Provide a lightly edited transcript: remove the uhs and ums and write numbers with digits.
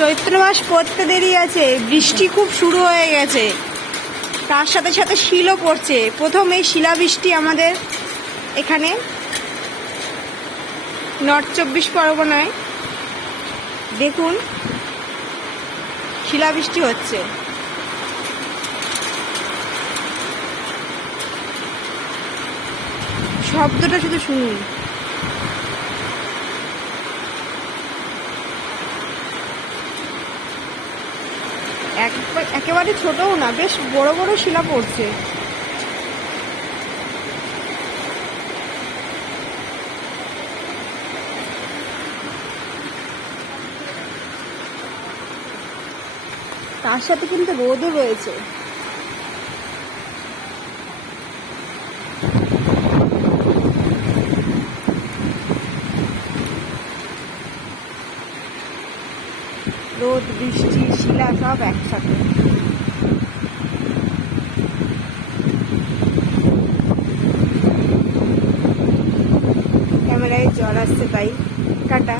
চৈত্র মাস পড়তে দেরি আছে, বৃষ্টি খুব শুরু হয়ে গেছে, তার সাথে সাথে শিলও পড়ছে। প্রথম এই শিলাবৃষ্টি আমাদের এখানে নর্থ 24 পরগনায়। দেখুন শিলাবৃষ্টি হচ্ছে। শব্দটা শুধু শুনুন। একেবারে ছোটও না, বেশ বড় বড় শিলা পড়ছে। তার সাথে কিন্তু রোদও রয়েছে। রোদ, বৃষ্টি, শিলা সব একসাথে। ক্যামেরায় জল আসছে তাই। টাটা।